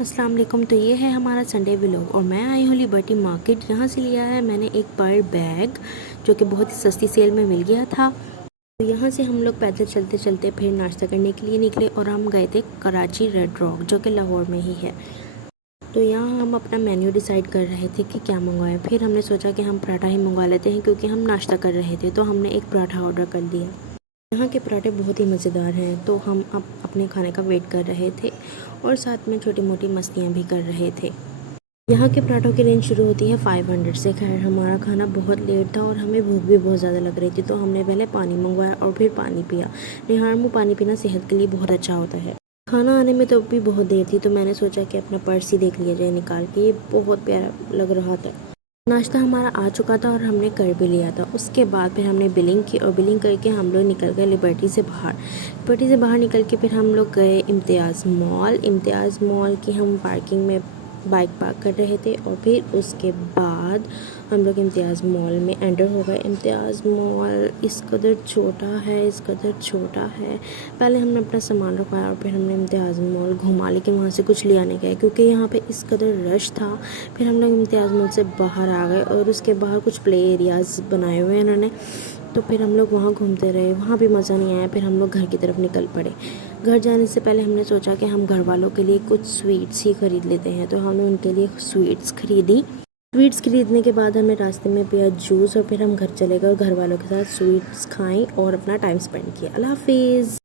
अस्सलाम वालेकुम। तो ये है हमारा संडे व्लॉग और मैं आई हूँ लिबर्टी मार्केट। यहाँ से लिया है मैंने एक पर बैग जो कि बहुत ही सस्ती सेल में मिल गया था। तो यहाँ से हम लोग पैदल चलते चलते फिर नाश्ता करने के लिए निकले और हम गए थे कराची रेड रॉक जो कि लाहौर में ही है। तो यहाँ हम अपना मेन्यू डिसाइड कर रहे थे कि क्या मंगवाएं। फिर हमने सोचा कि हम पराठा ही मंगवा लेते हैं क्योंकि हम नाश्ता कर रहे थे। तो हमने एक पराठा ऑर्डर कर दिया। यहाँ के पराठे बहुत ही मज़ेदार हैं। तो हम अब अपने खाने का वेट कर रहे थे और साथ में छोटी मोटी मस्तियाँ भी कर रहे थे। यहाँ के पराठों की रेंज शुरू होती है 500 से। खैर हमारा खाना बहुत लेट था और हमें भूख भी बहुत ज़्यादा लग रही थी, तो हमने पहले पानी मंगवाया और फिर पानी पिया। निहार मुँह पानी पीना सेहत के लिए बहुत अच्छा होता है। खाना आने में तो भी बहुत देर थी, तो मैंने सोचा कि अपना पर्स ही देख लिया जाए निकाल के। ये बहुत प्यारा लग रहा था। नाश्ता हमारा आ चुका था और हमने कर भी लिया था। उसके बाद फिर हमने बिलिंग की और बिलिंग करके हम लोग निकल गए लिबर्टी से बाहर। लिबर्टी से बाहर निकल के फिर हम लोग गए इम्तियाज़ मॉल। इम्तियाज़ मॉल की हम पार्किंग में बाइक पार्क कर रहे थे और फिर उसके बाद हम लोग इम्तियाज़ मॉल में एंटर हो गए। इम्तियाज़ मॉल इस कदर छोटा है, इस कदर छोटा है। पहले हमने अपना सामान रखवाया और फिर हमने इम्तियाज़ मॉल घूमा, लेकिन वहाँ से कुछ ले आने गए क्योंकि यहाँ पे इस कदर रश था। फिर हम लोग इम्तियाज़ मॉल से बाहर आ गए और उसके बाहर कुछ प्ले एरियाज़ बनाए हुए हैं इन्होंने। तो फिर हम लोग वहाँ घूमते रहे, वहाँ भी मज़ा नहीं आया। फिर हम लोग घर की तरफ निकल पड़े। घर जाने से पहले हमने सोचा कि हम घर वालों के लिए कुछ स्वीट्स ही ख़रीद लेते हैं, तो हमने उनके लिए स्वीट्स ख़रीदी। स्वीट्स खरीदने के बाद हमें रास्ते में पिया जूस और फिर हम घर चले गए और घर वालों के साथ स्वीट्स खाएं और अपना टाइम स्पेंड किया। अल्लाह हाफिज़।